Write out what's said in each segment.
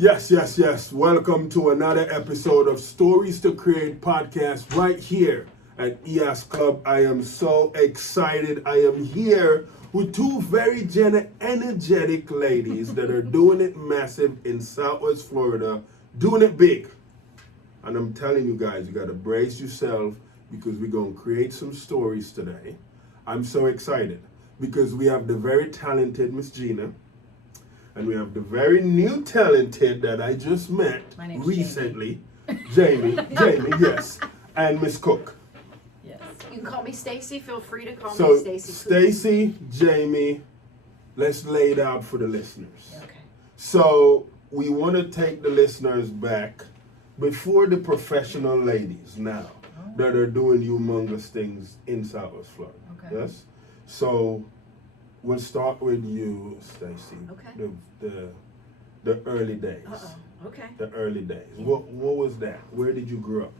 Yes. Welcome to another episode of Stories to Create podcast right here at EAS Club. I am so excited. I am here with two very energetic ladies that are doing it massive in Southwest Florida, doing it big. And I'm telling you guys, you got to brace yourself because we're going to create some stories today. I'm so excited because we have the very talented Miss Gina. And we have the very new talented that I just met recently, Jamie, yes, and Miss Cook. Yes. You can call me Stacey. Feel free to call me Stacey. Stacey, Jamie, let's lay it out for the listeners. Okay. So we want to take the listeners back before the professional ladies now that are doing humongous things in Southwest Florida. Okay. Yes. So we'll start with you, Stacey. Okay. The early days. Okay. The early days. What was that? Where did you grow up?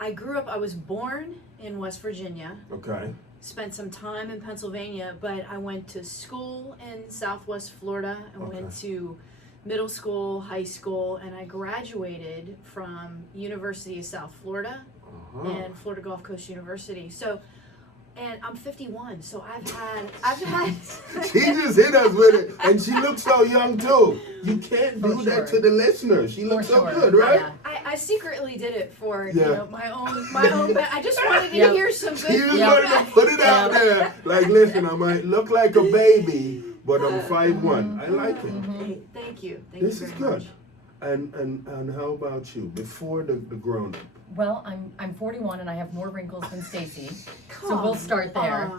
I was born in West Virginia. Okay. Spent some time in Pennsylvania, but I went to school in Southwest Florida. I went to middle school, high school, and I graduated from University of South Florida and Florida Gulf Coast University. And I'm 51, so I've had. She just hit us with it, and she looks so young too. You can't do that to the listeners. She looks so good, right? Yeah. I secretly did it for my own. I just wanted to hear some good. She just wanted to put it out there. Like, listen, I might look like a baby, but I'm 5'1". I like it. Hey, thank you. This is good. And how about you? Before the grown up. Well, I'm 41 and I have more wrinkles than Stacey, so we'll start there.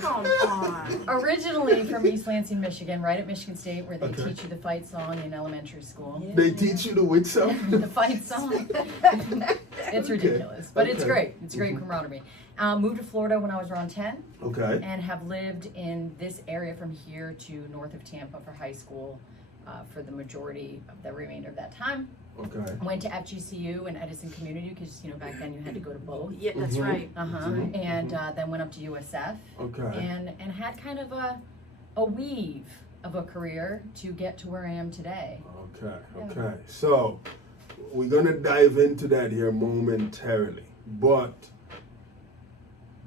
Come on. Originally from East Lansing, Michigan, right at Michigan State, where they teach you the fight song in elementary school. Yeah. They teach you the which song? The fight song. It's ridiculous, but it's great. It's great camaraderie. Moved to Florida when I was around 10. Okay. And have lived in this area from here to north of Tampa for high school for the majority of the remainder of that time. Okay. Went to FGCU and Edison Community because back then you had to go to both. Yeah, that's right. And then went up to USF. Okay. And had kind of a weave of a career to get to where I am today. Okay. So we're gonna dive into that here momentarily, but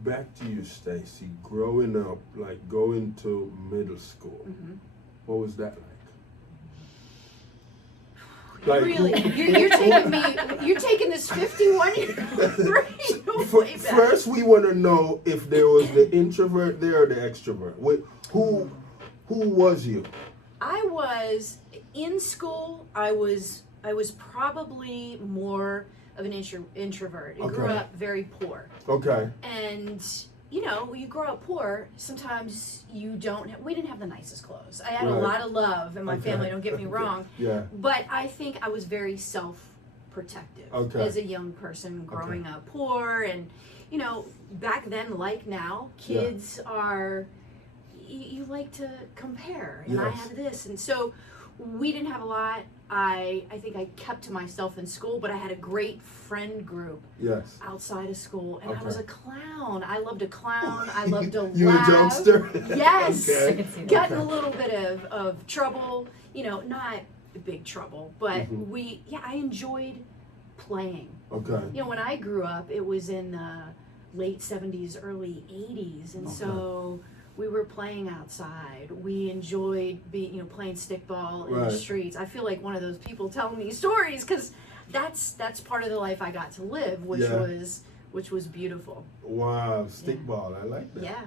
back to you, Stacey. Growing up, like going to middle school, what was that like? Really? You're taking this 51-year-old First, we want to know if there was the introvert there or the extrovert. Who was you? I was in school. I was probably more of an introvert. I grew up very poor. Okay. And you grow up poor, sometimes we didn't have the nicest clothes. I had a lot of love in my family, don't get me wrong. Yeah. But I think I was very self-protective as a young person growing up poor. And, back then, like now, kids are, you like to compare. And I have this. And so we didn't have a lot. I think I kept to myself in school, but I had a great friend group outside of school, and I was a clown. I loved to clown. I loved to laugh. You a jokester? Yes. Okay. Got in a little bit of trouble, not big trouble, but I enjoyed playing. Okay. When I grew up, it was in the late 70s, early 80s, and so we were playing outside. We enjoyed playing stickball in the streets. I feel like one of those people telling me stories because that's part of the life I got to live, which was beautiful. Wow, stickball. I like that. Yeah.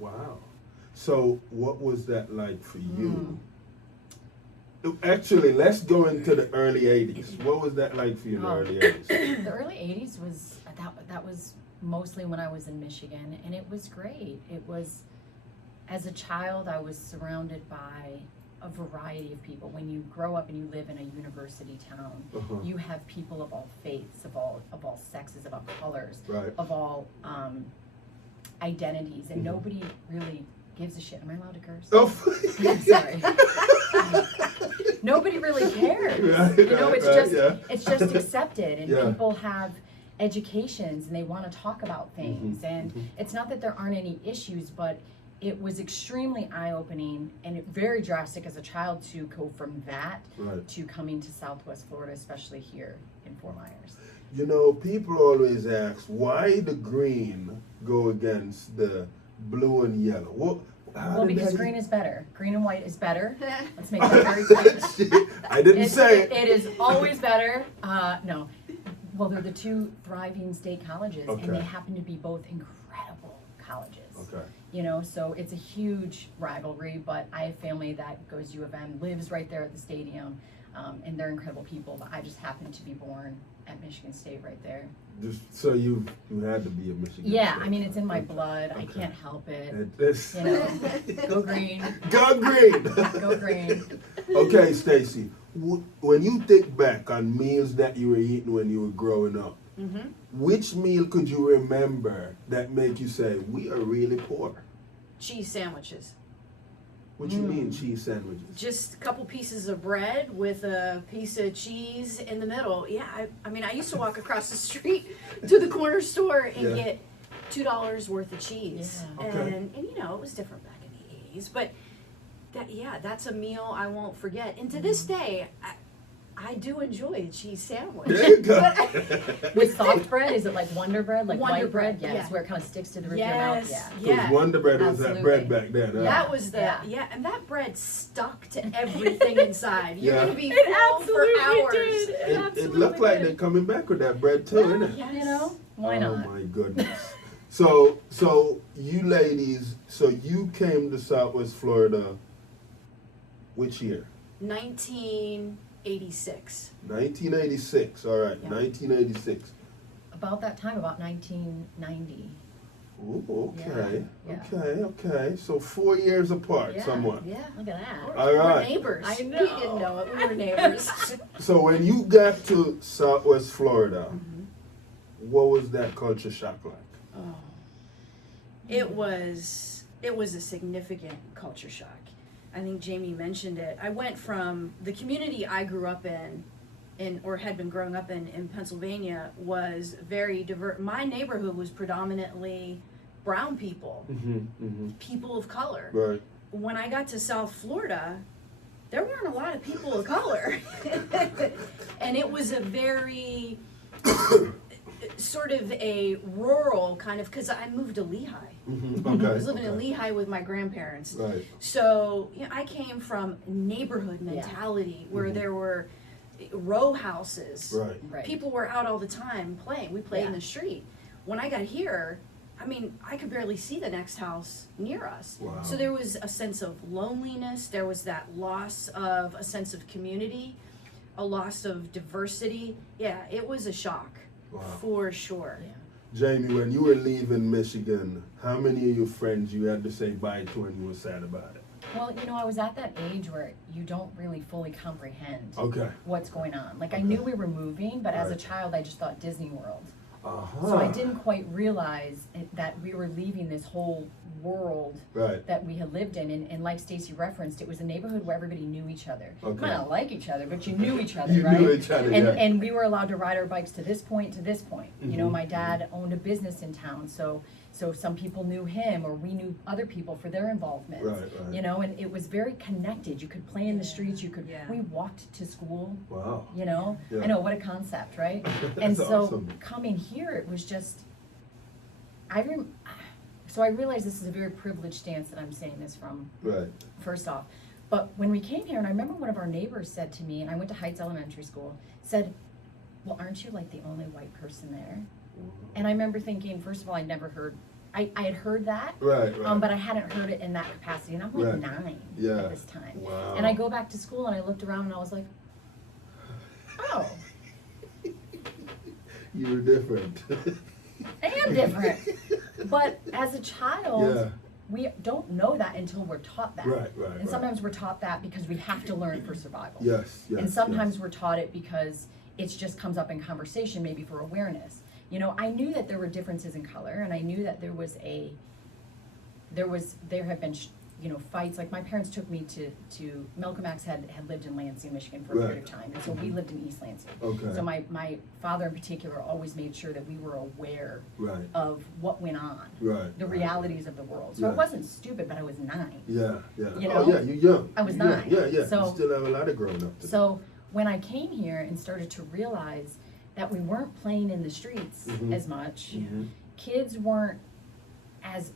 Wow. So what was that like for you? Actually, let's go into the early 80s. What was that like for you in the early 80s? The early 80s was that was mostly when I was in Michigan, and it was great. It was, as a child, I was surrounded by a variety of people. When you grow up and you live in a university town, you have people of all faiths, of all sexes, of all colors, of all identities, and nobody really gives a shit. Am I allowed to curse? Oh, sorry. Nobody really cares. It's just accepted, and people have educations and they want to talk about things, and it's not that there aren't any issues, but it was extremely eye-opening and very drastic as a child to go from that to coming to Southwest Florida, especially here in Fort Myers. You know, people always ask, why the green go against the blue and yellow? Well, because green is better. Green and white is better. Let's make that very clear. I didn't say it. It is always better. No. Well, they're the two thriving state colleges, and they happen to be both incredible colleges. Okay. You know, so it's a huge rivalry, but I have family that goes to U of M, lives right there at the stadium, and they're incredible people, but I just happened to be born at Michigan State right there. So you had to be a Michigan State. I mean, it's in my blood. I can't help it. You know, go green. Go green. Go green. Okay, Stacey, when you think back on meals that you were eating when you were growing up, which meal could you remember that made you say, we are really poor? Cheese sandwiches. What you mean, cheese sandwiches? Just a couple pieces of bread with a piece of cheese in the middle. Yeah, I mean, I used to walk across the street to the corner store and get $2 worth of cheese. Yeah. Okay. And you know, it was different back in the 80s. But that's a meal I won't forget. And to this day, I do enjoy a cheese sandwich. There you go. With soft bread, is it like Wonder Bread, like Wonder white bread? bread, Yes, where it kind of sticks to the roof of your mouth. Yeah. Because Wonder Bread was that bread back then. Huh? That was and that bread stuck to everything inside. You're gonna be It full for hours. It looked like they're coming back with that bread too, isn't it? You know, why not? Oh my goodness. So you ladies, you came to Southwest Florida which year? 1986. 1986, all right, Yeah. 1986. About that time, about 1990. Ooh, okay, Yeah. okay. So 4 years apart, Yeah, somewhat. yeah, look at that. All We're right. neighbors. I We know. didn't know it. We were neighbors. So when you got to Southwest Florida, what was that culture shock like? Oh. It was a significant culture shock. I think Jamie mentioned it. I went from the community I grew up in or had been growing up in Pennsylvania was very diverse. My neighborhood was predominantly brown people, people of color. Right. When I got to South Florida, there weren't a lot of people of color. And it was a very sort of a rural kind of, because I moved to Lehigh. Okay. I was living in Lehigh with my grandparents. Right. So I came from neighborhood mentality where there were row houses. Right. People were out all the time playing. We played in the street. When I got here, I mean, I could barely see the next house near us. Wow. So there was a sense of loneliness. There was that loss of a sense of community, a loss of diversity. Yeah, it was a shock. Wow. For sure. Yeah. Jamie, when you were leaving Michigan, how many of your friends you had to say bye to and you were sad about it? Well, I was at that age where you don't really fully comprehend Okay. what's going on. Like, I knew we were moving, but as a child, I just thought Disney World. Uh-huh. So I didn't quite realize that we were leaving this whole world that we had lived in. And like Stacey referenced, it was a neighborhood where everybody knew each other. Okay. You might not like each other, but you knew each other, You right? knew each other, And we were allowed to ride our bikes to this point, to this point. My dad owned a business in town, so some people knew him, or we knew other people for their involvement. Right. And it was very connected. You could play in the streets. We walked to school. Wow. Yeah. I know, what a concept, right? And That's so awesome. coming here, it was just, so I realize this is a very privileged stance that I'm saying this from, Right. first off. But when we came here, and I remember one of our neighbors said to me, and I went to Heights Elementary School, said, well, aren't you like the only white person there? And I remember thinking, first of all, I had heard that, Right. but I hadn't heard it in that capacity, and I'm like 9 at this time. Wow. And I go back to school, and I looked around, and I was like, oh. You were different. I am different. But as a child, we don't know that until we're taught that. Right. And sometimes we're taught that because we have to learn for survival. Yes. And sometimes we're taught it because it just comes up in conversation, maybe for awareness. I knew that there were differences in color, and I knew that there have been fights. Like my parents took me to Malcolm X had lived in Lansing, Michigan for a period of time, and so we lived in East Lansing. Okay. So my father in particular always made sure that we were aware Right. of what went on, Right. the realities of the world. So I Right. wasn't stupid, but I was 9. Yeah, yeah. You Oh, know? yeah, you're young. I was You're young. 9. Yeah, yeah. So- you still have a lot of growing up to do. So when I came here and started to realize that we weren't playing in the streets Mhm. as much, Mhm. kids weren't as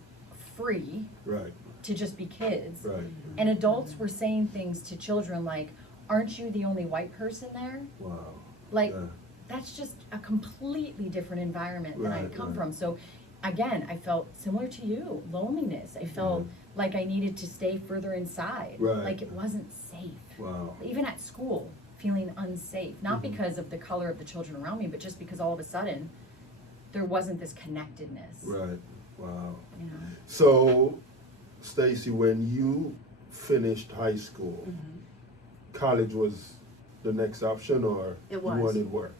free Right, to just be kids, right. and adults were saying things to children like, aren't you the only white person there? Wow. Like, Yeah. that's just a completely different environment than I'd Right, come right. from. So again, I felt similar to you, loneliness. I felt like I needed to stay further inside. Right. Like it wasn't safe. Wow. Even at school, feeling unsafe. Not Mhm. because of the color of the children around me, but just because all of a sudden there wasn't this connectedness. Right. Wow. You know? So, Stacey, when you finished high school, college was the next option, or It was. you wanted work?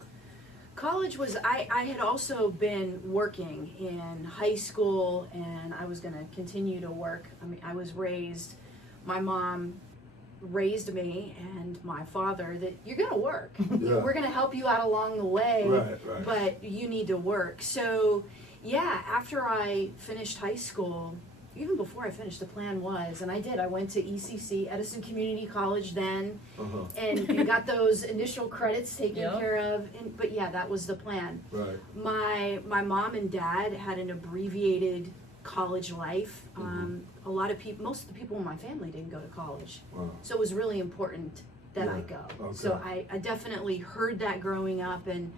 College was, I had also been working in high school, and I was gonna continue to work. I mean, I was raised, my mom raised me and my father that you're gonna work. Yeah. We're gonna help you out along the way, Right, right. but you need to work. So, yeah, after I finished high school, even before I finished, the plan was, and I did, I went to ECC, Edison Community College then, Uh-huh. and got those initial credits taken Yep. care of. But yeah, that was the plan. Right. My mom and dad had an abbreviated college life. A lot of people, most of the people in my family didn't go to college, Wow. so it was really important that I Yeah, go. okay. So I definitely heard that growing up, and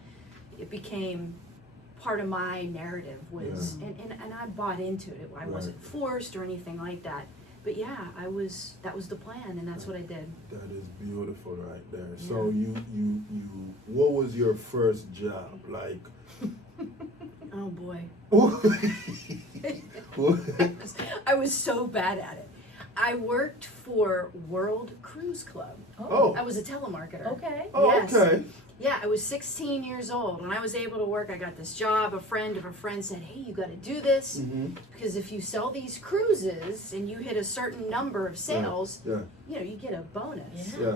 it became part of my narrative was, and I bought into it. I wasn't forced or anything like that. But yeah, that was the plan, and that's what I did. That is beautiful right there. So you what was your first job like? Oh boy. What? I was so bad at it. I worked for World Cruise Club. Oh. I was a telemarketer. Okay. Oh, Yes. okay. Yeah, I was 16 years old when I was able to work. I got this job. A friend of a friend said, "Hey, you got to do this because if you sell these cruises and you hit a certain number of sales, Yeah. you get a bonus." Yeah. Yeah.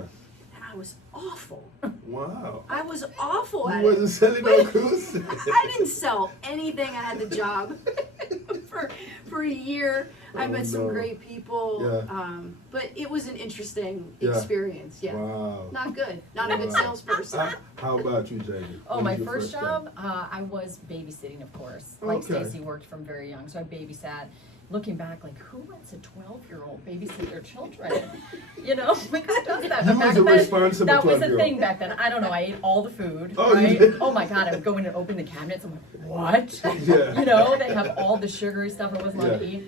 And I was awful. Wow. I was awful You at wasn't it. selling no cruise? I didn't sell anything. I had the job for a year. I met some no. great people, Yeah. but it was an interesting Yeah. experience. Yeah, Wow. not good. Not a good Wow. salesperson. How about you, Jamie? Oh, What my was your first job, I was babysitting, of course. Like Okay. Stacey worked from very young, so I babysat. Looking back, like, who lets a 12-year-old babysit their children? Like, who does that? You But was back a then, responsible that was a 12-year-old. thing back then. I don't know, I ate all the food, Oh, you right? did? Oh my God, I would go in and open the cabinets, I'm like, what? Yeah. They have all the sugary stuff I wasn't allowed to Yeah. eat.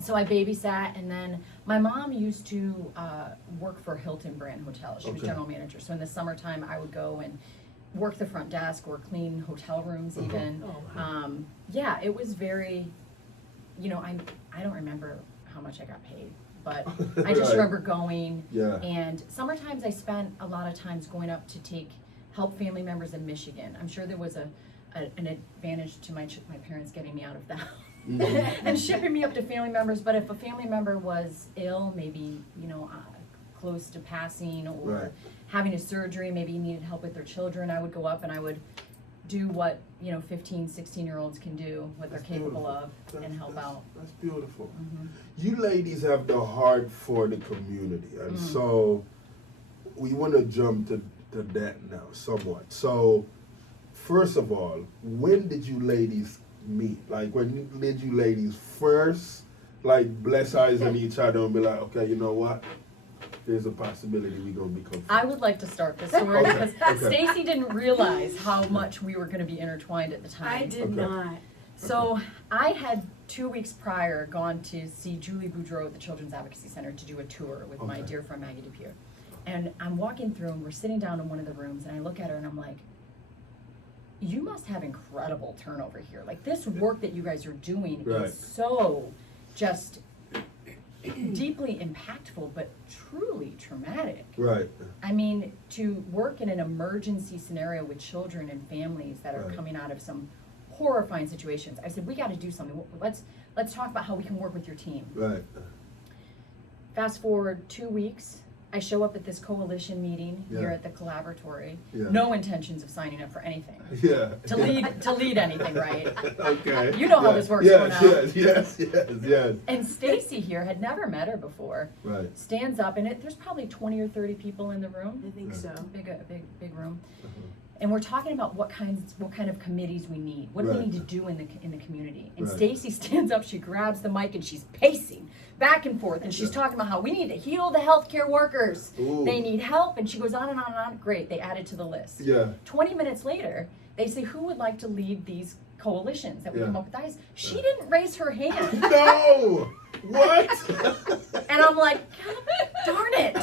So I babysat, and then my mom used to work for Hilton Brand Hotel. She was Okay. general manager. So in the summertime, I would go and work the front desk or clean hotel rooms even. Yeah, it was very, I don't remember how much I got paid, but I just Right. remember going. Yeah. And summertimes I spent a lot of times going up to help family members in Michigan. I'm sure there was an advantage to my parents getting me out of that. And shipping me up to family members, but if a family member was ill, maybe, close to passing or Right. having a surgery, maybe needed help with their children, I would go up and I would do what, 15, 16-year-olds can do, what they're That's capable beautiful. of, and help That's- out. That's beautiful. Mhm. You ladies have the heart for the community, and so we want to jump to that now somewhat. So, first of all, when did you ladies meet? Like, when did you ladies first, bless eyes on each other and be like, okay, you know what? There's a possibility we're going to become friends. I would like to start this story Okay, because okay. Stacey didn't realize how much we were going to be intertwined at the time. I did Okay. not. So I had 2 weeks prior gone to see Julie Boudreau at the Children's Advocacy Center to do a tour with my Okay. dear friend Maggie DePere. And I'm walking through and we're sitting down in one of the rooms and I look at her and I'm like, you must have incredible turnover here. Like this work that you guys are doing Right. is so just deeply impactful, but truly traumatic. Right. I mean, to work in an emergency scenario with children and families that are Right. coming out of some horrifying situations. I said, we got to do something. Let's talk about how we can work with your team. Right. fast forward 2 weeks, I show up at this coalition meeting here at the collaboratory. Yeah. No intentions of signing up for anything. Yeah. To lead anything, right? Okay. You know how this works, Yes, Cornell. yes. And Stacey here had never met her before. Right. Stands up, and there's probably 20 or 30 people in the room. I think so. Big room. And we're talking about what kind of committees we need. What do we need to do in the community? And Stacey stands up, she grabs the mic, and she's pacing back and forth, and she's talking about how we need to heal the healthcare workers. Ooh. They need help, and she goes on and on and on. Great, they added to the list. Yeah. 20 minutes later, they say, who would like to lead these coalitions that we come up with ideas? She didn't raise her hand. No! What? And I'm like, God darn it.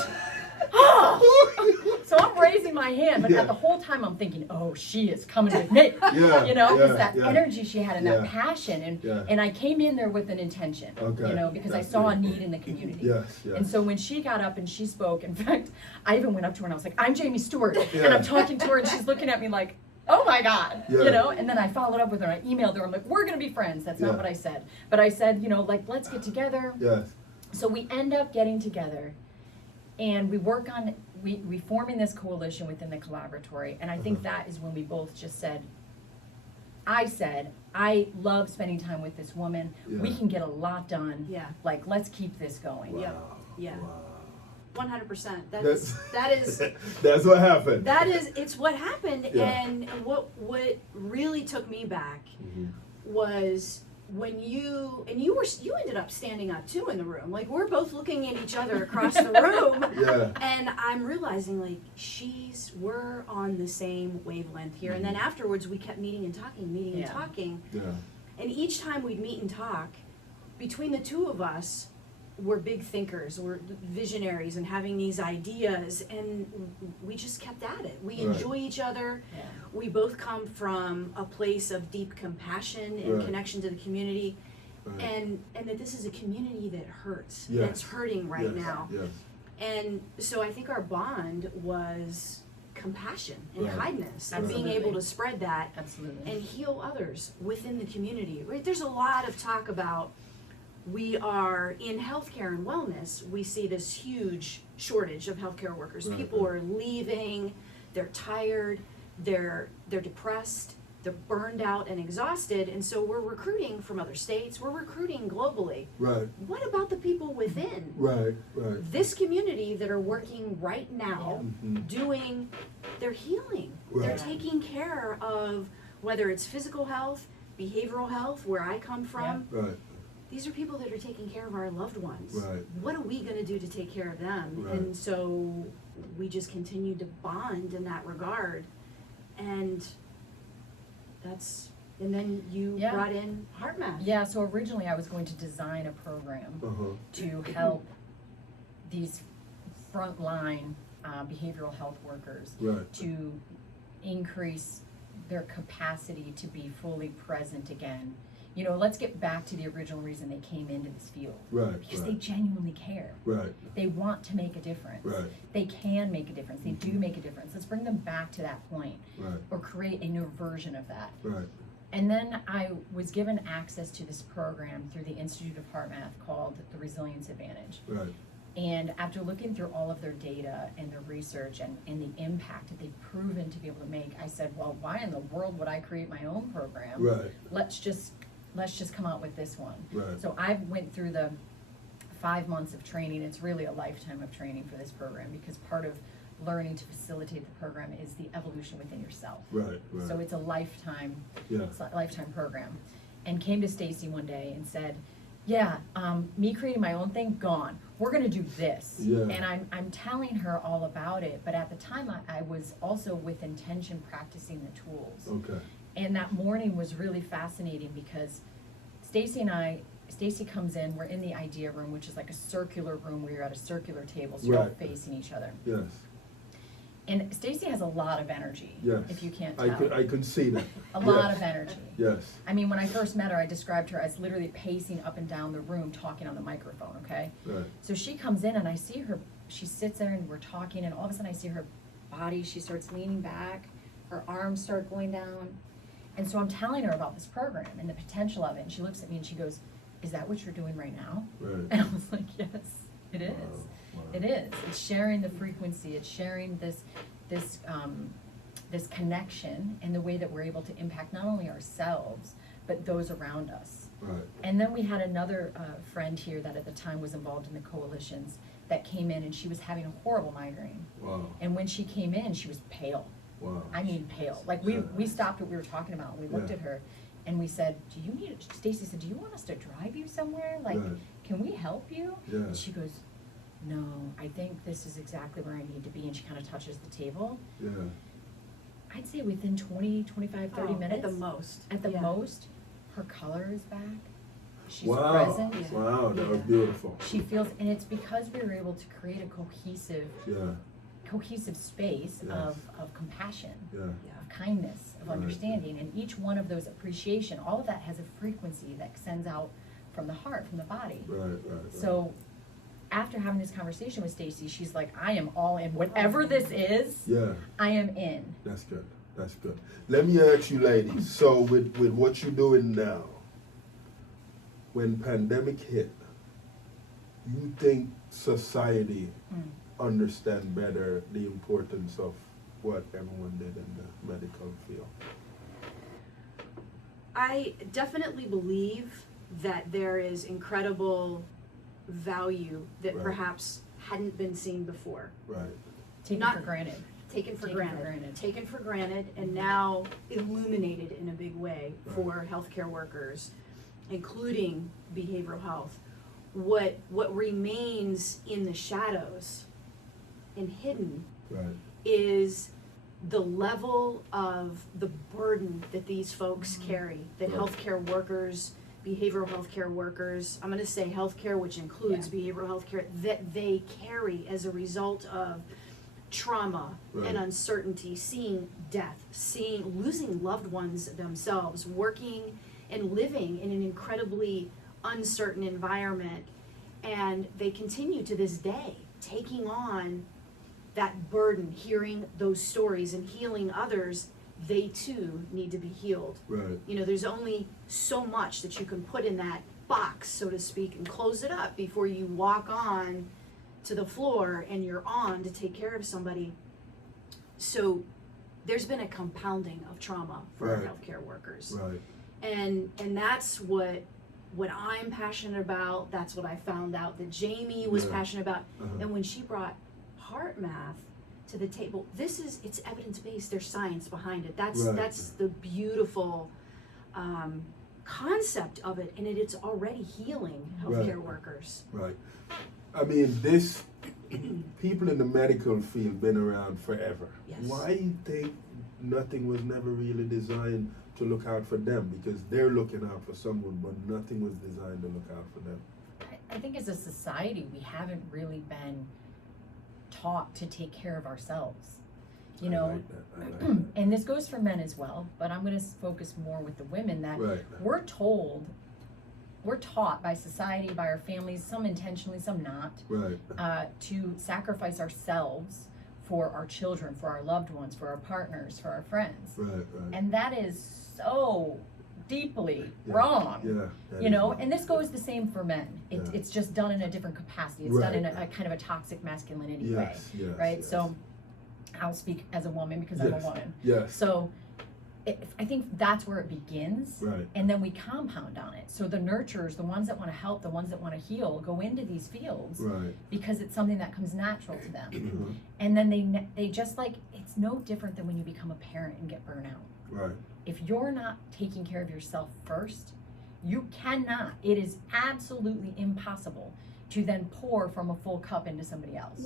Oh. So I'm raising my hand, but at the whole time I'm thinking, oh, she is coming with me. Yeah, You know, because yeah, that yeah. energy she had and Yeah. that passion. Yeah. And I came in there with an intention, Okay. you know, because I That's saw a beautiful. need in the community. Yes, yes. And so when she got up and she spoke, in fact, I even went up to her and I was like, I'm Jamie Stewart. Yeah. And I'm talking to her and she's looking at me like, oh my God, Yeah. you know? And then I followed up with her and I emailed her. I'm like, we're going to be friends. That's Yeah. not what I said. But I said, you know, like, let's get together. Yes. So we end up getting together and we work on, we forming this coalition within the collaboratory. And I think that is when we both just said, I love spending time with this woman. Yeah. We can get a lot done. Yeah. Like, let's keep this going. Wow. Yep. Yeah. Wow. 100%. That That's is that's what happened. it's what happened. Yeah. And what really took me back was when you ended up standing up too in the room. Like, we're both looking at each other across the room. Yeah. And I'm realizing, like, we're on the same wavelength here. And then afterwards we kept meeting and talking and talking. Yeah. And each time we'd meet and talk, between the two of us, we're big thinkers, we're visionaries and having these ideas, and we just kept at it. We Right. enjoy each other. Yeah. We both come from a place of deep compassion and Right. connection to the community, Right. and that this is a community that hurts, Yes. that's hurting right Yes. now. Yes. And so I think our bond was compassion and Right. kindness, and being Absolutely. able to spread that Absolutely. and heal others within the community. Right? There's a lot of talk about, we are in healthcare and wellness, we see this huge shortage of healthcare workers. Right, People right. are leaving, they're tired, they're depressed, they're burned out and exhausted, and so we're recruiting from other states, we're recruiting globally. Right. What about the people within Right. Right. this community that are working right now, doing, they're healing, they're Right. taking care of, whether it's physical health, behavioral health, where I come from. Right. These are people that are taking care of our loved ones. Right. What are we going to do to take care of them? Right. And so we just continue to bond in that regard. And then you Yeah. brought in HeartMath. Yeah, so originally I was going to design a program to help these frontline behavioral health workers Right. to increase their capacity to be fully present again. You know, let's get back to the original reason they came into this field. Right. Because Right. they genuinely care. Right. They want to make a difference. Right. They can make a difference. They do make a difference. Let's bring them back to that point, Right. or create a new version of that. Right. And then I was given access to this program through the Institute of HeartMath called the Resilience Advantage. Right. And after looking through all of their data and their research and the impact that they've proven to be able to make, I said, well, why in the world would I create my own program? Right. Let's just come out with this one. Right. So I went through the 5 months of training. It's really a lifetime of training for this program, because part of learning to facilitate the program is the evolution within yourself. Right. Right. So it's a lifetime, Yeah. it's a lifetime program. And came to Stacey one day and said, yeah, me creating my own thing, gone. We're gonna do this. Yeah. And I'm telling her all about it, but at the time I was also with intention practicing the tools. Okay. And that morning was really fascinating because Stacey comes in, we're in the idea room, which is like a circular room where you're at a circular table, so you're all Right. facing each other. Yes. And Stacey has a lot of energy, Yes. if you can't tell. I can see that. A lot Yes. of energy. Yes. I mean, when I first met her, I described her as literally pacing up and down the room talking on the microphone, okay? Right. So she comes in and I see her, she sits there and we're talking, and all of a sudden I see her body, she starts leaning back, her arms start going down. And so I'm telling her about this program and the potential of it, and she looks at me and she goes, is that what you're doing right now? Right. And I was like, yes. It is. Wow. It is. It's sharing the frequency. It's sharing this connection and the way that we're able to impact not only ourselves, but those around us. Right. And then we had another friend here that at the time was involved in the coalitions that came in, and she was having a horrible migraine. Wow. And when she came in, she was pale. Wow. I mean pale. Like we stopped what we were talking about, and we looked at her and we said, Stacey said, do you want us to drive you somewhere? Like, can we help you? Yeah. And she goes, no, I think this is exactly where I need to be. And she kind of touches the table. Yeah. I'd say within 20, 25, 30 minutes. At the most. At the most, her color is back. She's Wow. present. Yeah. Wow, that was beautiful. She feels, and it's because we were able to create a cohesive space of compassion, of kindness, of understanding, and each one of those appreciation, all of that has a frequency that sends out from the heart, from the body. Right. So after having this conversation with Stacey, she's like, I am all in. Whatever this is, I am in. That's good. That's good. Let me ask you ladies, so with what you're doing now, when pandemic hit, you think society understand better the importance of what everyone did in the medical field? I definitely believe that there is incredible value that perhaps hadn't been seen before. Right. Taken for granted. Taken for granted, and now illuminated in a big way for healthcare workers, including behavioral health. What remains in the shadows and hidden is the level of the burden that these folks carry, that healthcare workers, behavioral healthcare workers, I'm gonna say healthcare, which includes behavioral healthcare, that they carry as a result of trauma and uncertainty, seeing death, losing loved ones themselves, working and living in an incredibly uncertain environment. And they continue to this day taking on that burden, hearing those stories and healing others. They too need to be healed. Right. You know, there's only so much that you can put in that box, so to speak, and close it up before you walk on to the floor and you're on to take care of somebody. So there's been a compounding of trauma for our healthcare workers. Right. And that's what I'm passionate about. That's what I found out that Jamie was passionate about. And when she brought heart math to the table, it's evidence-based, there's science behind it. That's the beautiful concept of it, and it's already healing healthcare workers. Right. I mean, people in the medical field been around forever. Yes. Why do you think nothing was never really designed to look out for them? Because they're looking out for someone, but nothing was designed to look out for them. I think as a society, we haven't really been taught to take care of ourselves. You know, I like that. And this goes for men as well, but I'm going to focus more with the women that we're taught by society, by our families, some intentionally, some not, to sacrifice ourselves for our children, for our loved ones, for our partners, for our friends. And that is so deeply wrong. You know, and this goes the same for men. It's just done in a different capacity. It's done in a kind of a toxic masculinity way, right? So I'll speak as a woman because I'm a woman. So I think that's where it begins, and then we compound on it. So the nurturers, the ones that want to help, the ones that want to heal, go into these fields because it's something that comes natural to them. And then they just like, it's no different than when you become a parent and get burnout. If you're not taking care of yourself first, you cannot. It is absolutely impossible to then pour from a full cup into somebody else.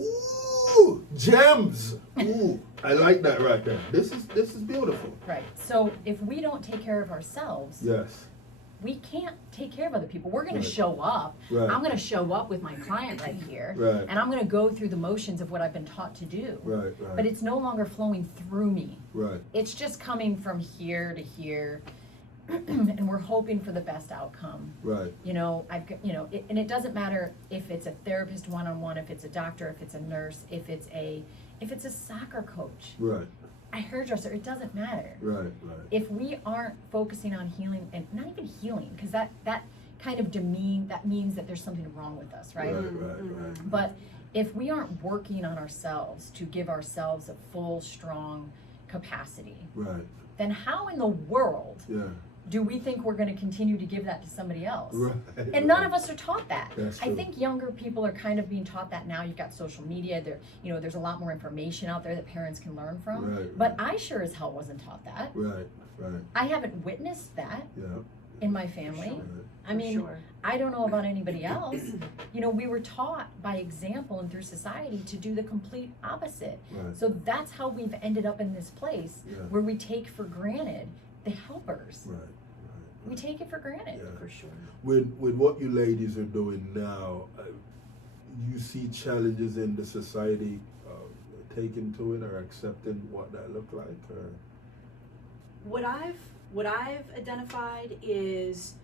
Ooh, gems. Ooh, I like that right there. This is beautiful. Right. So if we don't take care of ourselves, we can't take care of other people. We're going to show up. I'm going to show up with my client right here, and I'm going to go through the motions of what I've been taught to do. But it's no longer flowing through me. It's just coming from here to here. And we're hoping for the best outcome. You know, and it doesn't matter if it's a therapist one-on-one, if it's a doctor, if it's a nurse, if it's a soccer coach, a hairdresser. It doesn't matter. If we aren't focusing on healing, and not even healing, because that kind of demean, that means that there's something wrong with us, right? Right. But if we aren't working on ourselves to give ourselves a full, strong capacity, Right. then how in the world Yeah. do we think we're going to continue to give that to somebody else? Right. And none of us are taught that. That's I true. think younger people are kind of being taught that now. You've got social media. There's a lot more information out there that parents can learn from. Right. But I sure as hell wasn't taught that. Right. I haven't witnessed that Yeah. in my family. Right. I mean, Sure. I don't know about anybody else. We were taught by example and through society to do the complete opposite. Right. So that's how we've ended up in this place Yeah. where we take for granted the helpers. Right. We take it for granted. Yeah. For sure. With what you ladies are doing now, you see challenges in the society taking to it or accepting what that look like, or What I've identified is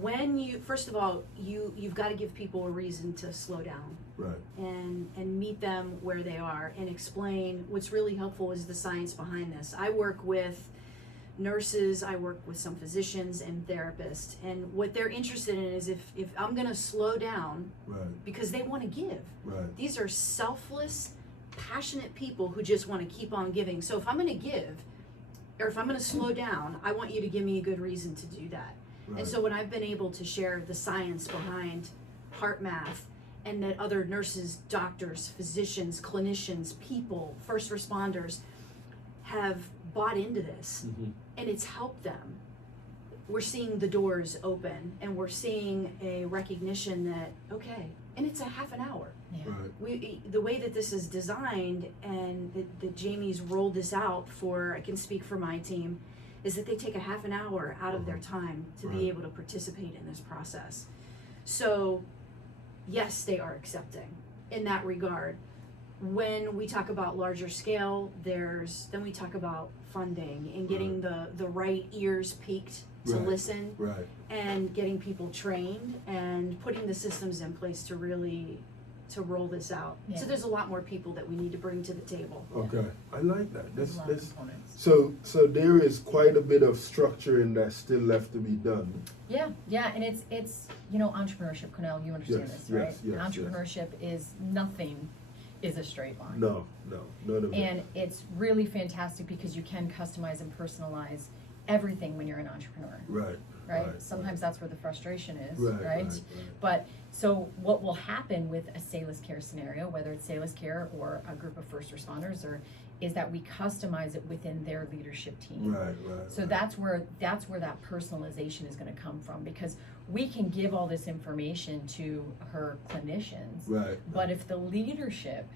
when first of all, you've got to give people a reason to slow down right, and meet them where they are and explain. What's really helpful is the science behind this. I work with nurses, I work with some physicians and therapists, and what they're interested in is if I'm going to slow down right, because they want to give. right, These are selfless, passionate people who just want to keep on giving. So if I'm going to give, or if I'm going to slow down, I want you to give me a good reason to do that. right. And so when I've been able to share the science behind heart math, and that other nurses, doctors, physicians, clinicians, people, first responders have bought into this, Mhm. and it's helped them, we're seeing the doors open, and we're seeing a recognition that, okay, and it's a half an hour. Yeah. Right. The way that this is designed, and that Jamie's rolled this out for, I can speak for my team, is that they take a half an hour out of their time to Right. be able to participate in this process. So yes, they are accepting in that regard. When we talk about larger scale, then we talk about funding and getting the right ears peaked to Right. listen, Right. and getting people trained and putting the systems in place to really to roll this out. Yeah. So there's a lot more people that we need to bring to the table. Okay, I like that. There's a lot of components. So there is quite a bit of structure in that still left to be done. Yeah, and it's entrepreneurship, Cornell, you understand Yes, this, right? yes, yes, yes. Entrepreneurship is nothing is a straight line. No, none of it. And it's really fantastic because you can customize and personalize everything when you're an entrepreneur, Right. right? Sometimes that's where the frustration is, Right. right? But so what will happen with a SalusCare scenario, whether it's SalusCare or a group of first responders, is that we customize it within their leadership team. Right. So that's where that personalization is going to come from, because we can give all this information to her clinicians, Right. but if the leadership,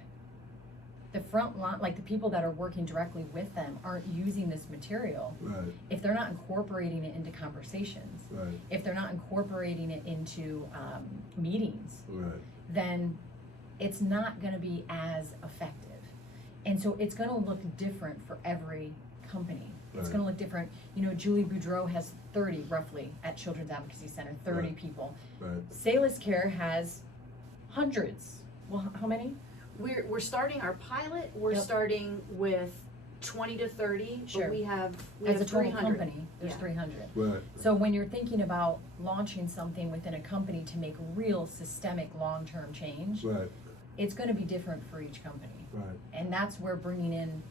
the front line, like the people that are working directly with them, aren't using this material, Right. if they're not incorporating it into conversations, Right. if they're not incorporating it into meetings, Right. then it's not going to be as effective. And so it's going to look different for every company. It's Right. going to look different. Julie Boudreau has 30 roughly at Children's Advocacy Center, 30 Right. people. Right. SalusCare has hundreds. Well, how many? We're starting our pilot. We're Yep. starting with 20 to 30, Sure. but we have As a total 300. company, there's Yeah. 300. Right. So when you're thinking about launching something within a company to make real systemic long-term change, Right. it's going to be different for each company. Right. And that's where bringing in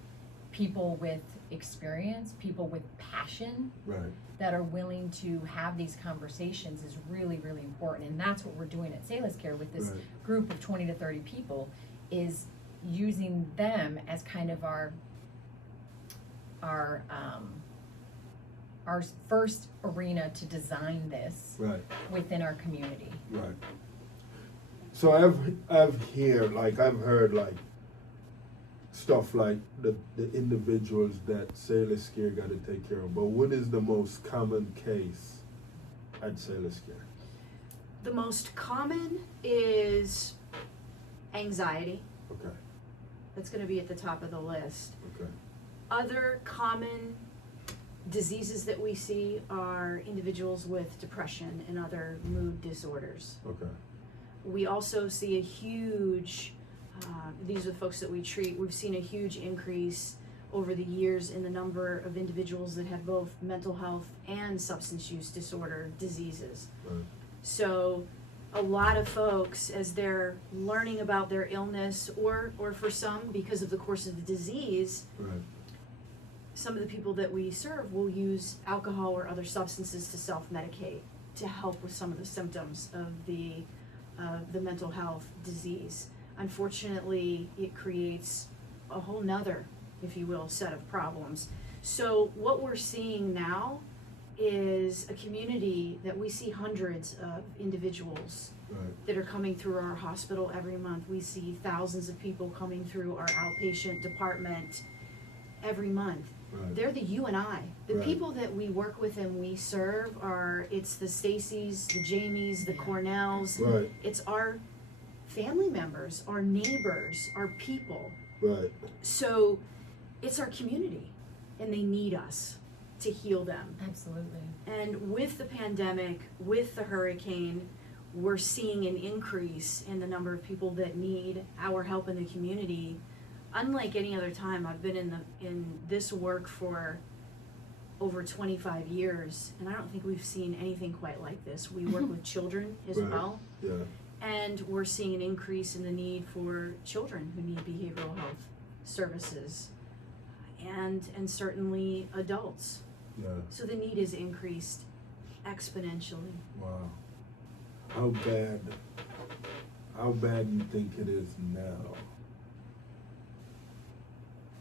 people with experience, people with passion Right. that are willing to have these conversations is really, really important. And that's what we're doing at SalusCare with this Right. group of 20 to 30 people, is using them as kind of our first arena to design this Right. within our community. Right. So I've heard like stuff like the individuals that SalusCare got to take care of. But what is the most common case at SalusCare? The most common is anxiety. Okay. That's going to be at the top of the list. Okay. Other common diseases that we see are individuals with depression and other mood disorders. Okay. We also see a huge, these are the folks that we treat, we've seen a huge increase over the years in the number of individuals that have both mental health and substance use disorder diseases. Right. So a lot of folks, as they're learning about their illness, or for some, because of the course of the disease, right. some of the people that we serve will use alcohol or other substances to self-medicate to help with some of the symptoms of the mental health disease. Unfortunately, it creates a whole nother, if you will, set of problems. So what we're seeing now is a community that we see hundreds of individuals Right. that are coming through our hospital every month. We see thousands of people coming through our outpatient department every month. Right. They're the you and I. The Right. people that we work with and we serve it's the Staceys, the Jamies, the Cornells. Right. It's our family members, our neighbors, our people. Right. So it's our community, and they need us to heal them. Absolutely. And with the pandemic, with the hurricane, we're seeing an increase in the number of people that need our help in the community. Unlike any other time, I've been in this work for over 25 years, and I don't think we've seen anything quite like this. We work with children as Right. well, Yeah. and we're seeing an increase in the need for children who need behavioral health services, and certainly adults. Yeah. So the need is increased exponentially. Wow. How bad you think it is now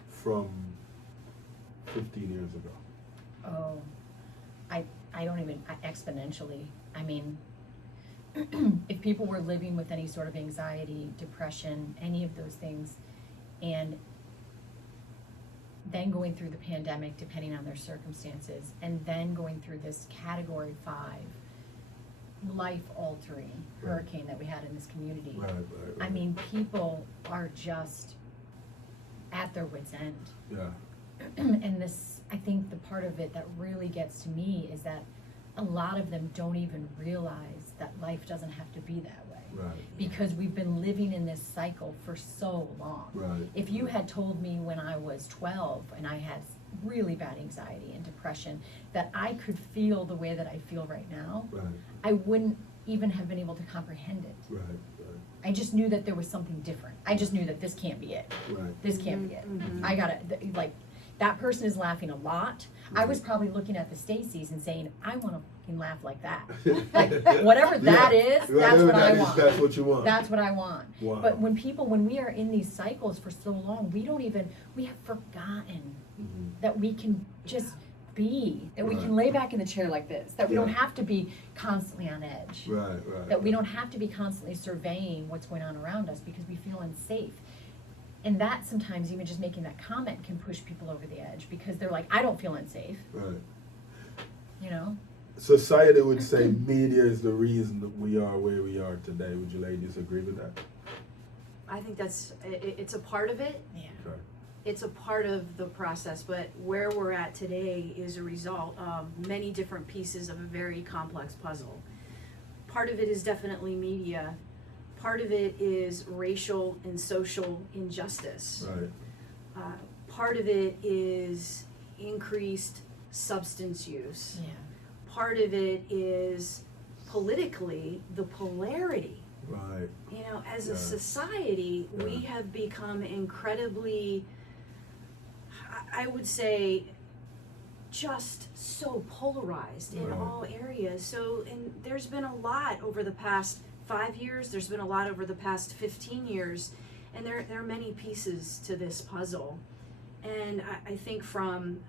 from 15 years ago? Oh, I don't even, exponentially. I mean, if people were living with any sort of anxiety, depression, any of those things, and then going through the pandemic, depending on their circumstances, and then going through this Category 5 life-altering Right. hurricane that we had in this community. Right. I mean, people are just at their wits' end. Yeah. And this, I think the part of it that really gets to me is that a lot of them don't even realize that life doesn't have to be that way. Right. Because we've been living in this cycle for so long. Right. If you had told me when I was 12 and I had really bad anxiety and depression that I could feel the way that I feel right now, Right. I wouldn't even have been able to comprehend it. Right. I just knew that there was something different. I just knew that this can't be it. Right. This can't be it. Mhm. I gotta, like, that person is laughing a lot. I was probably looking at the Staceys and saying, I wanna fucking laugh like that. Like, whatever that is, that's Whatever what that I is, want. That's what you want. That's what I want. Wow. But when we are in these cycles for so long, we have forgotten Mhm. that we can just be, that we Right. can lay back in the chair like this, that we Yeah. don't have to be constantly on edge. Right. That we don't have to be constantly surveying what's going on around us because we feel unsafe. And that sometimes even just making that comment can push people over the edge because they're like, I don't feel unsafe, Right. you know? Society would say media is the reason that we are where we are today. Would you ladies agree with that? I think it's a part of it. Yeah. Okay. It's a part of the process, but where we're at today is a result of many different pieces of a very complex puzzle. Part of it is definitely media. Part of it is racial and social injustice. Right. Part of it is increased substance use. Yeah. Part of it is politically the polarity. Right. You know, as Yeah. a society, we Yeah. have become incredibly, I would say, just so polarized in Right. all areas. So, and there's been a lot over the past 5 years, there's been a lot over the past 15 years, and there are many pieces to this puzzle. And I think from,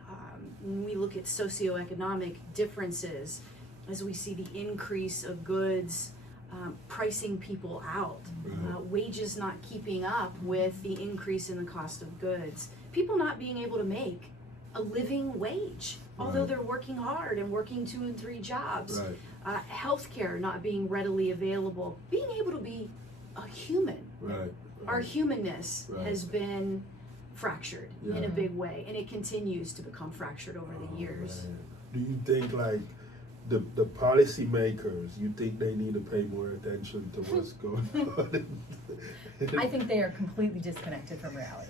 when we look at socioeconomic differences, as we see the increase of goods, pricing people out, Right. wages not keeping up with the increase in the cost of goods, people not being able to make a living wage, although Right. they're working hard and working 2 and 3 jobs, Right. healthcare not being readily available, being able to be a human. Right. Our humanness Right. has been fractured in Yeah. a big way, and it continues to become fractured over the years. Man. Do you think like the policy makers, you think they need to pay more attention to what's going on? I think they are completely disconnected from reality.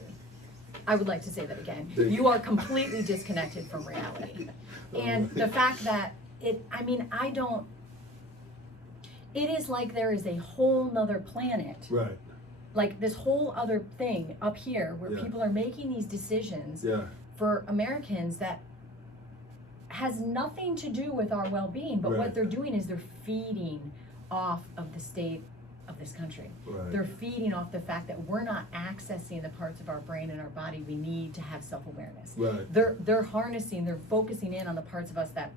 I would like to say that again. They- You are completely disconnected from reality. And the fact that it is like there is a whole nother planet. Right. Like this whole other thing up here where Yeah. people are making these decisions Yeah. for Americans that has nothing to do with our well-being, but Right. what they're doing is they're feeding off of the state of this country. Right. They're feeding off the fact that we're not accessing the parts of our brain and our body we need to have self-awareness. Right. They're harnessing, they're focusing in on the parts of us that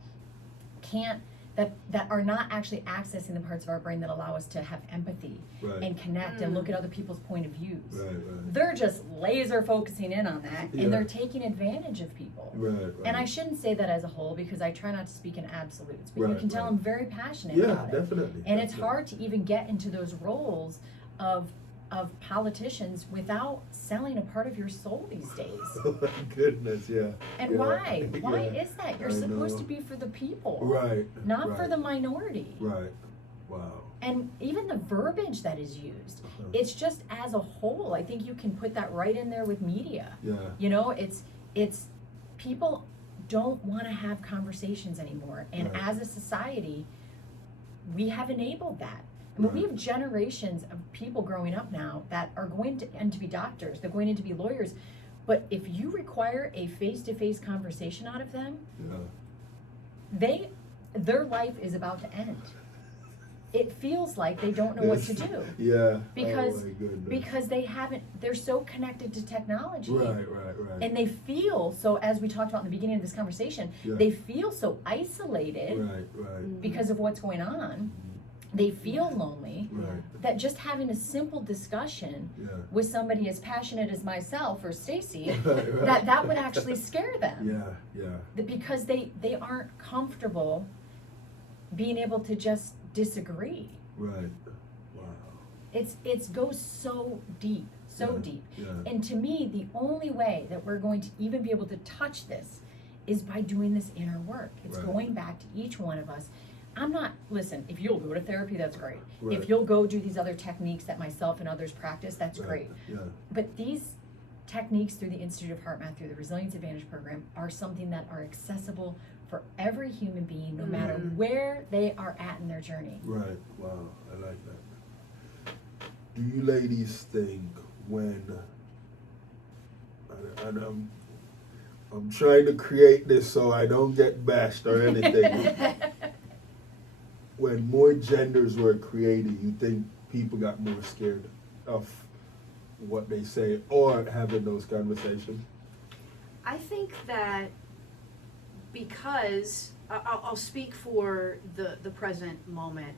can't, that are not actually accessing the parts of our brain that allow us to have empathy Right. and connect and look at other people's point of views. Right. Right. They're just laser focusing in on that, Yeah. and they're taking advantage of people. Right. Right. And I shouldn't say that as a whole because I try not to speak in absolutes, but you Right, can tell right. I'm very passionate Yeah, about it. definitely. And it's definitely. hard to even get into those roles of politicians without selling a part of your soul these days. Oh my goodness, yeah. And Yeah. why? Why Yeah. is that? You're I supposed know. to be for the people, Right. not for right, the minority. Right. Wow. And even the verbiage that is used, Uh-huh. it's just as a whole. I think you can put that right in there with media. Yeah. You know, it's people don't want to have conversations anymore. And Right. as a society, we have enabled that. I mean, we Right. have generations of people growing up now that are going to end to be doctors, they're going in to be lawyers. But if you require a face-to-face conversation out of them, Yeah. their life is about to end. It feels like they don't know what to do. Yeah. Because oh my goodness. because they're so connected to technology. Right. Right. Right. And they feel so, as we talked about in the beginning of this conversation, Yeah. they feel so isolated Right. Right. because of what's going on. They feel lonely. Right. That just having a simple discussion Yeah. with somebody as passionate as myself or Stacey, Right, right. that would actually scare them. Yeah. Yeah. Because they aren't comfortable being able to just disagree. Right. Wow. It goes so deep, so Yeah, deep. yeah. And to me, the only way that we're going to even be able to touch this is by doing this inner work. It's Right. going back to each one of us. Listen, if you'll go to therapy, that's great. Right. If you'll go do these other techniques that myself and others practice, that's Right. great. Yeah. But these techniques through the Institute of Heart Math, through the Resilience Advantage program, are something that are accessible for every human being, no matter where they are at in their journey. Right. Wow. I like that. Do you ladies think when and I'm trying to create this so I don't get bashed or anything. When more genders were created, you think people got more scared of what they say or having those conversations? I think that because I'll speak for the present moment.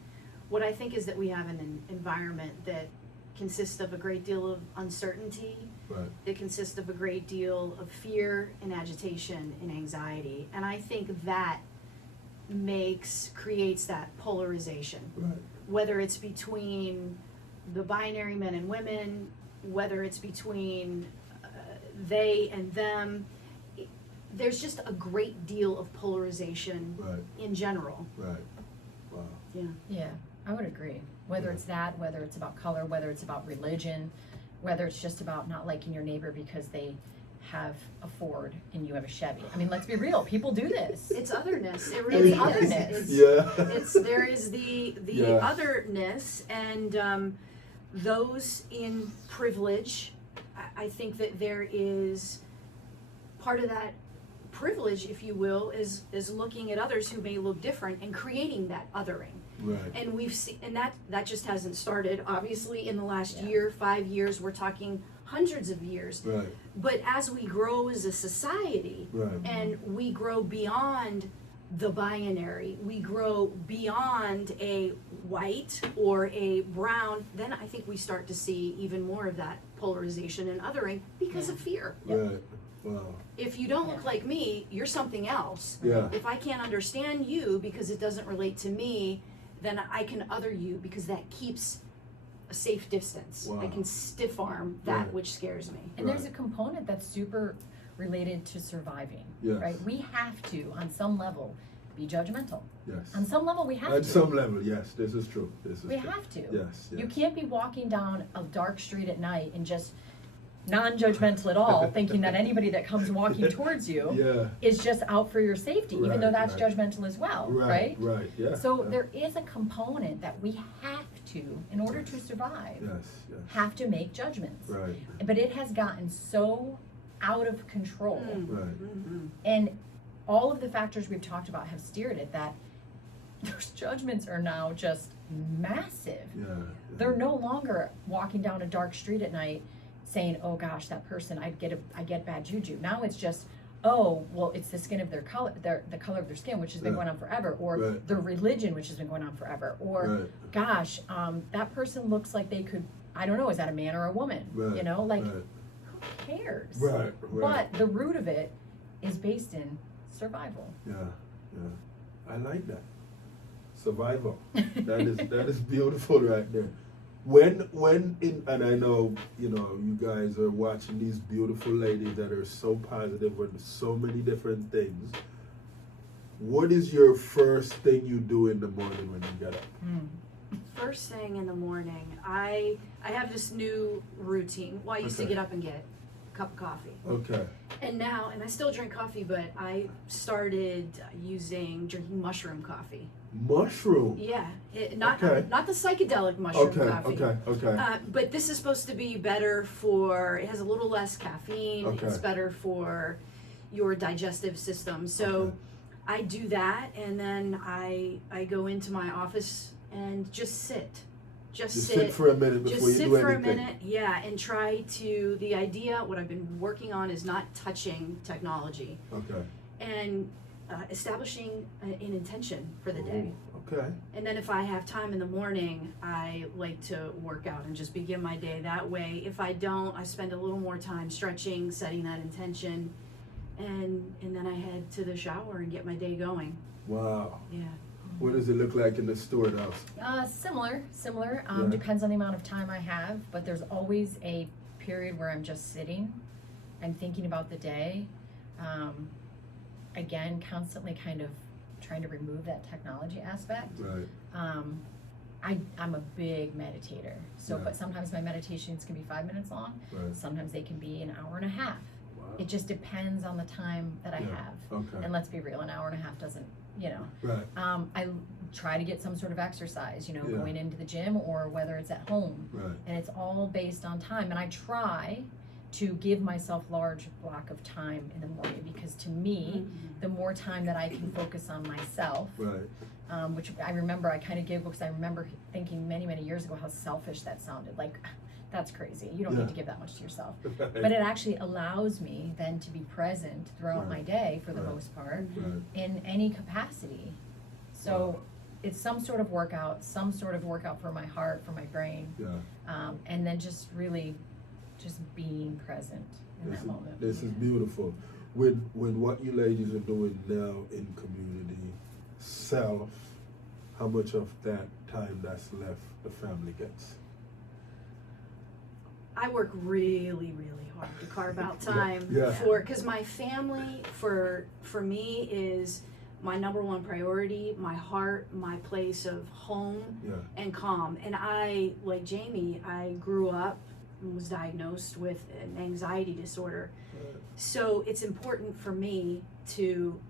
What I think is that we have an environment that consists of a great deal of uncertainty. Right. It consists of a great deal of fear and agitation and anxiety, and I think that creates that polarization. Right. Whether it's between the binary men and women, whether it's between they and them, there's just a great deal of polarization Right. in general. Right. Wow. Yeah. Yeah, I would agree. Whether it's that, whether it's about color, whether it's about religion, whether it's just about not liking your neighbor because they have a Ford and you have a Chevy. I mean, let's be real. People do this. It's otherness. It really It's is. otherness. Yeah. There is the Yeah. otherness, and those in privilege. I think that there is part of that privilege, if you will, is looking at others who may look different and creating that othering. Right. And we've seen, and that just hasn't started. Obviously, in the last Yeah. year, 5 years, we're talking hundreds of years. Right. But as we grow as a society, Right. and we grow beyond the binary, we grow beyond a white or a brown, then I think we start to see even more of that polarization and othering because of fear. Right. Wow. If you don't look like me, you're something else. Yeah. If I can't understand you because it doesn't relate to me, then I can other you because that keeps a safe distance. Wow. I can stiff arm that Right. which scares me. And there's a Right. component that's super related to surviving, Yes. right? We have to, on some level, be judgmental. Yes. On some level, we have At to. some level, yes, this is true. This is We true. have to. Yes. You can't be walking down a dark street at night and just non-judgmental at all, thinking that anybody that comes walking towards you is just out for your safety, even though that's judgmental as well, right? Right, yeah. So there is a component that we have to, in order to survive, have to make judgments. Right. But it has gotten so out of control. Right. And all of the factors we've talked about have steered it that those judgments are now just massive. They're no longer walking down a dark street at night saying, oh gosh, that person, I get bad juju. Now it's just, oh, well, it's the skin of their color, the color of their skin, which has been going on forever, or their religion, which has been going on forever, or gosh, that person looks like they could, I don't know, is that a man or a woman? You know, like, who cares? But the root of it is based in survival. I like that. Survival. That is beautiful right there. And I know, you know, you guys are watching these beautiful ladies that are so positive with so many different things. What is your first thing you do in the morning when you get up? First thing in the morning, I have this new routine. Well, I used to get up and get a cup of coffee. Okay. And I still drink coffee, but I started drinking mushroom coffee. Mushroom? Yeah, not the psychedelic mushroom coffee. Okay. But this is supposed to be better it has a little less caffeine. It's better for your digestive system. So I do that, and then I go into my office and just sit. Just sit for a minute before you do anything. Just sit for a minute, and try to, the idea, what I've been working on is not touching technology. Okay. And establishing an intention for the day. Okay. And then if I have time in the morning, I like to work out and just begin my day that way. If I don't, I spend a little more time stretching, setting that intention, and then I head to the shower and get my day going. Wow. Yeah. What does it look like in the Stuart house? Similar. Depends on the amount of time I have, but there's always a period where I'm just sitting and thinking about the day. Again, constantly kind of trying to remove that technology aspect. Right. I'm a big meditator, but sometimes my meditations can be 5 minutes long. Right. Sometimes they can be an hour and a half. Wow. It just depends on the time that I have. Okay. And let's be real, an hour and a half doesn't, you know. Right. I try to get some sort of exercise, going into the gym or whether it's at home. Right. And it's all based on time. And I try to give myself large block of time in the morning, because to me, the more time that I can focus on myself, which I remember I kind of gave, because I remember thinking many, many years ago how selfish that sounded. Like, that's crazy. You don't need to give that much to yourself. But it actually allows me then to be present throughout my day, for the most part, in any capacity. So it's some sort of workout for my heart, for my brain, and then just really just being present in that moment. This is beautiful. With what you ladies are doing now in community, self, how much of that time that's left the family gets? I work really, really hard to carve out time because my family, for me, is my number one priority, my heart, my place of home and calm. And I, like Jamie, I grew up and was diagnosed with an anxiety disorder. So it's important for me to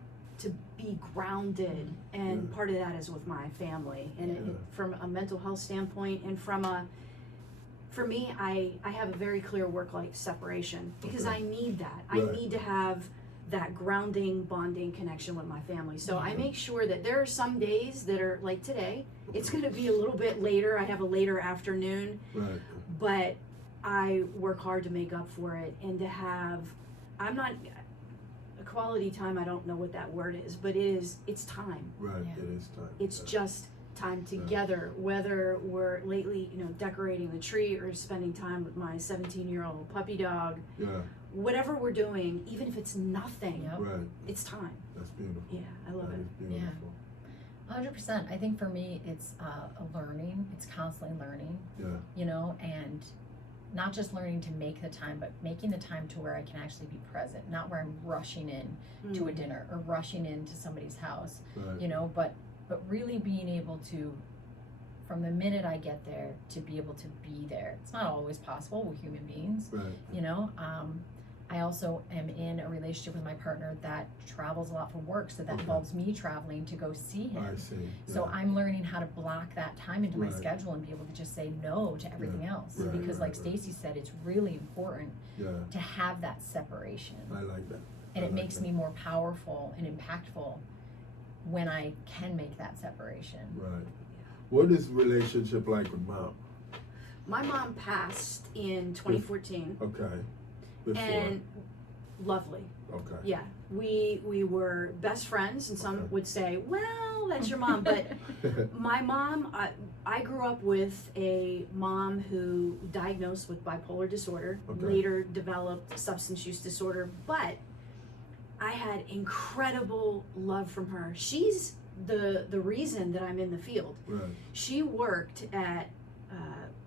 be grounded, and part of that is with my family, and from a mental health standpoint, and for me, I have a very clear work-life separation, because I need that. I need to have that grounding, bonding connection with my family. So I make sure that there are some days that are like today, it's gonna be a little bit later, I have a later afternoon, but I work hard to make up for it, and to have, quality time, I don't know what that word is, but it's time. Right, it is time. It's just time together, whether we're lately, decorating the tree or spending time with my 17-year-old puppy dog. Whatever we're doing, even if it's nothing, it's time. That's beautiful. Yeah, I love it. Beautiful. 100%. I think for me, it's a learning. It's constantly learning. And not just learning to make the time, but making the time to where I can actually be present, not where I'm rushing in to a dinner or rushing into somebody's house, but really being able to from the minute I get there to be able to be there. It's not always possible, we're human beings, you know. I also am in a relationship with my partner that travels a lot for work, so that involves me traveling to go see him. I see. Yeah. So I'm learning how to block that time into my schedule and be able to just say no to everything else. Because like Stacey said, it's really important to have that separation. I like that. And it makes me more powerful and impactful when I can make that separation. Right. What is relationship like with mom? My mom passed in 2014. Okay. Before. And lovely. Okay. Yeah, we were best friends, and some would say, well, that's your mom, but my mom, I grew up with a mom who diagnosed with bipolar disorder, later developed substance use disorder, but I had incredible love from her. She's the reason that I'm in the field. Right. She worked at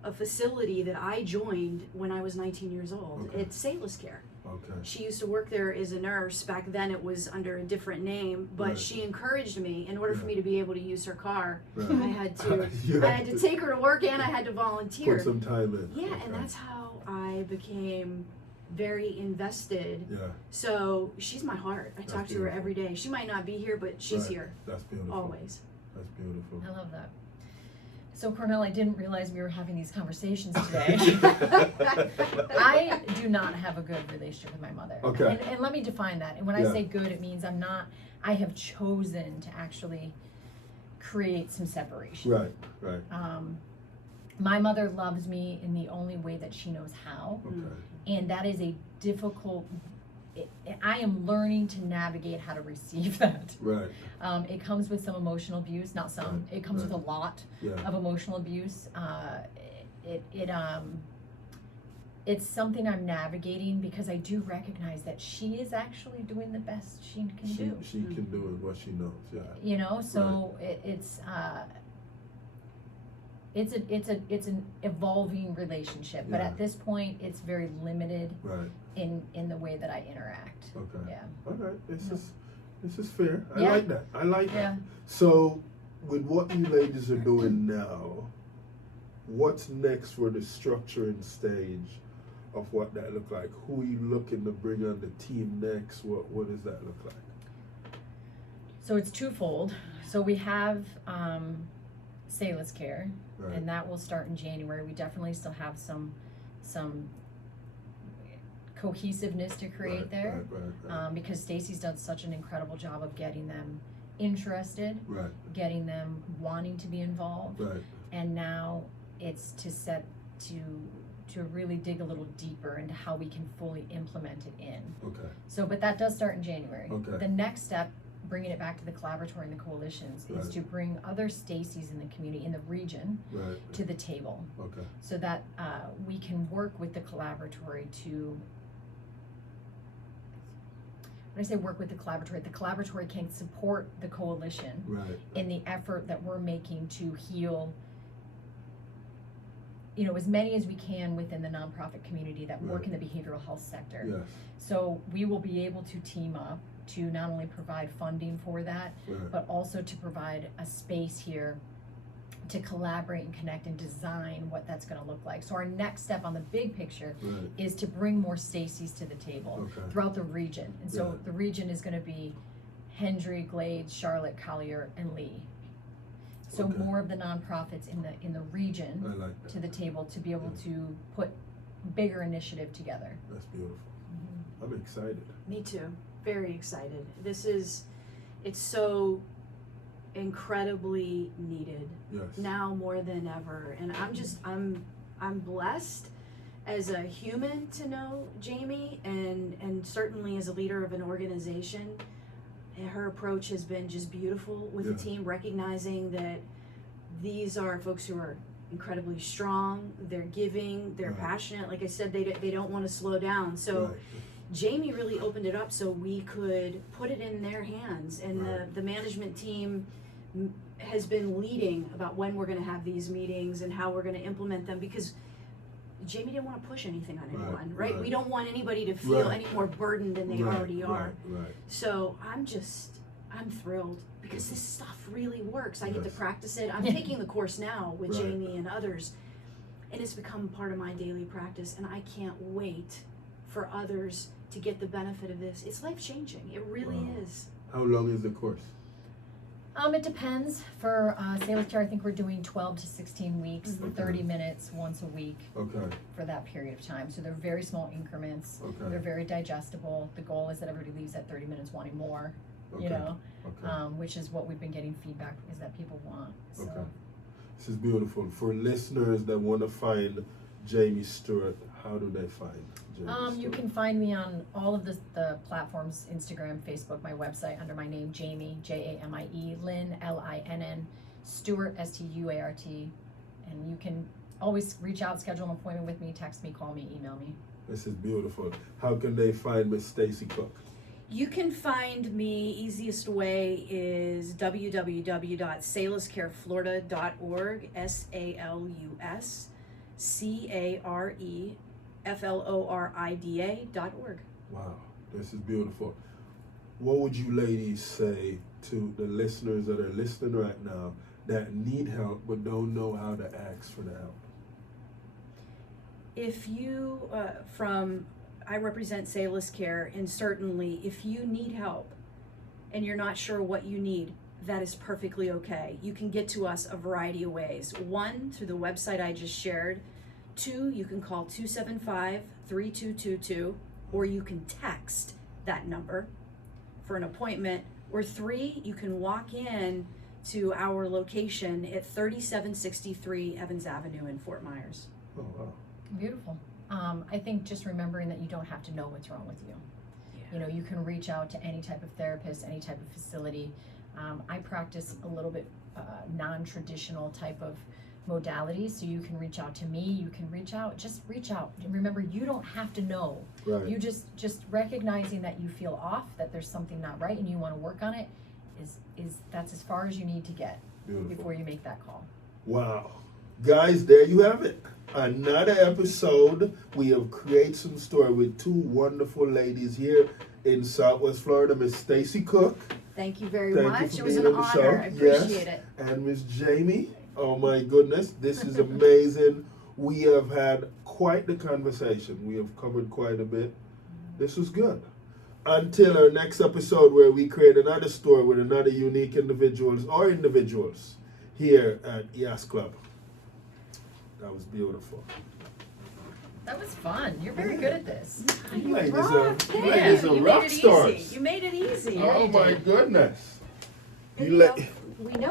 a facility that I joined when I was 19 years old. It's SalusCare. Okay. She used to work there as a nurse. Back then it was under a different name, but she encouraged me. In order for me to be able to use her car, I had to take her to work, and I had to volunteer. Put some time in. Yeah, and that's how I became very invested. Yeah. So she's my heart. I talk to her every day. She might not be here, but she's here. That's beautiful. Always. That's beautiful. I love that. So Cornell, I didn't realize we were having these conversations today. I do not have a good relationship with my mother. Okay. And let me define that. And when I say good, it means I have chosen to actually create some separation. Right, right. My mother loves me in the only way that she knows how. Okay. And that is a difficult, I am learning to navigate how to receive that. Right. It comes with some emotional abuse, not some, it comes with a lot of emotional abuse. It's something I'm navigating because I do recognize that she is actually doing the best she can do. She can do it what she knows, You know, so it's an evolving relationship, but at this point it's very limited in the way that I interact. Okay. Yeah. All right. This is fair. I like that. I like that. Yeah. So with what you ladies are doing now, what's next for the structuring stage of what that look like? Who are you looking to bring on the team next? What does that look like? So it's twofold. So we have SalusCare, and that will start in January. We definitely still have some cohesiveness to create there, because Stacey's done such an incredible job of getting them interested, getting them wanting to be involved, and now it's to really dig a little deeper into how we can fully implement it in. So, but that does start in January. The next step, bringing it back to the collaboratory and the coalitions, is to bring other Stacey's in the community, in the region, to the table, so that we can work with the collaboratory to, when I say work with the collaboratory can support the coalition in the effort that we're making to heal, you know, as many as we can within the nonprofit community that work in the behavioral health sector. So we will be able to team up to not only provide funding for that, but also to provide a space here to collaborate and connect and design what that's going to look like. So our next step on the big picture is to bring more Stacey's to the table throughout the region. And so the region is going to be Hendry, Glades, Charlotte, Collier, and Lee. So more of the nonprofits in the region to the table to be able to put bigger initiative together. That's beautiful. I'm excited. Me too. Very excited. It's so incredibly needed now more than ever. And I'm blessed as a human to know Jamie, and certainly as a leader of an organization. Her approach has been just beautiful with the team, recognizing that these are folks who are incredibly strong, they're giving, they're passionate. Like I said, they don't want to slow down. So Jamie really opened it up so we could put it in their hands, and the management team has been leading about when we're going to have these meetings and how we're going to implement them, because Jamie didn't want to push anything on anyone, right? We don't want anybody to feel any more burdened than they already are. So I'm thrilled because this stuff really works. I get to Yes. practice it. I'm taking the course now with Right. Jamie and others, and it's become part of my daily practice, and I can't wait for others to get the benefit of this. It's life-changing. It really Wow. is. How long is the course? It depends. For SalusCare, I think we're doing 12 to 16 weeks, Mhm. 30 minutes once a week Okay. for that period of time. So they're very small increments. Okay. They're very digestible. The goal is that everybody leaves at 30 minutes wanting more, Okay. you know, Okay. which is what we've been getting feedback is that people want. So. Okay. This is beautiful. For listeners that want to find Jamie Stewart, how do they find Jamie You Stewart? can find me on all of the platforms, Instagram, Facebook, my website under my name, Jamie, Jamie, Linn, Linn, Stuart, Stuart. And you can always reach out, schedule an appointment with me, text me, call me, email me. This is beautiful. How can they find Miss Stacey Cook? You can find me, easiest way is www.saluscareflorida.org, SalusCareflorida.org. Wow, this is beautiful. What would you ladies say to the listeners that are listening right now that need help but don't know how to ask for the help? If you, I represent SalusCare, and certainly if you need help and you're not sure what you need, that is perfectly okay. You can get to us a variety of ways. One, through the website I just shared. Two, you can call 275-3222, or you can text that number for an appointment. Or three, you can walk in to our location at 3763 Evans Avenue in Fort Myers. Oh, wow. Beautiful. I think just remembering that you don't have to know what's wrong with you. You know, you can reach out to any type of therapist, any type of facility. I practice a little bit non-traditional type of modalities, so you can reach out to me, you can reach out. And remember, you don't have to know. Right. You just recognizing that you feel off, that there's something not right and you want to work on it is that's as far as you need to get Beautiful. before you make that call. Wow. Guys, there you have it. Another episode. We have created some story with two wonderful ladies here in Southwest Florida, Miss Stacey Cook. Thank you very Thank you much. for It was being an on the honor. show. I appreciate Yes. it. And Miss Jamie. Oh my goodness, this is amazing. We have had quite the conversation. We have covered quite a bit. This was good. Until our next episode where we create another story with another unique individuals here at EAS Club. That was beautiful. That was fun. You're very good at this. You ladies rock. are You rock made it stars. easy. You made it easy. Oh my goodness. And, You you let. know, we know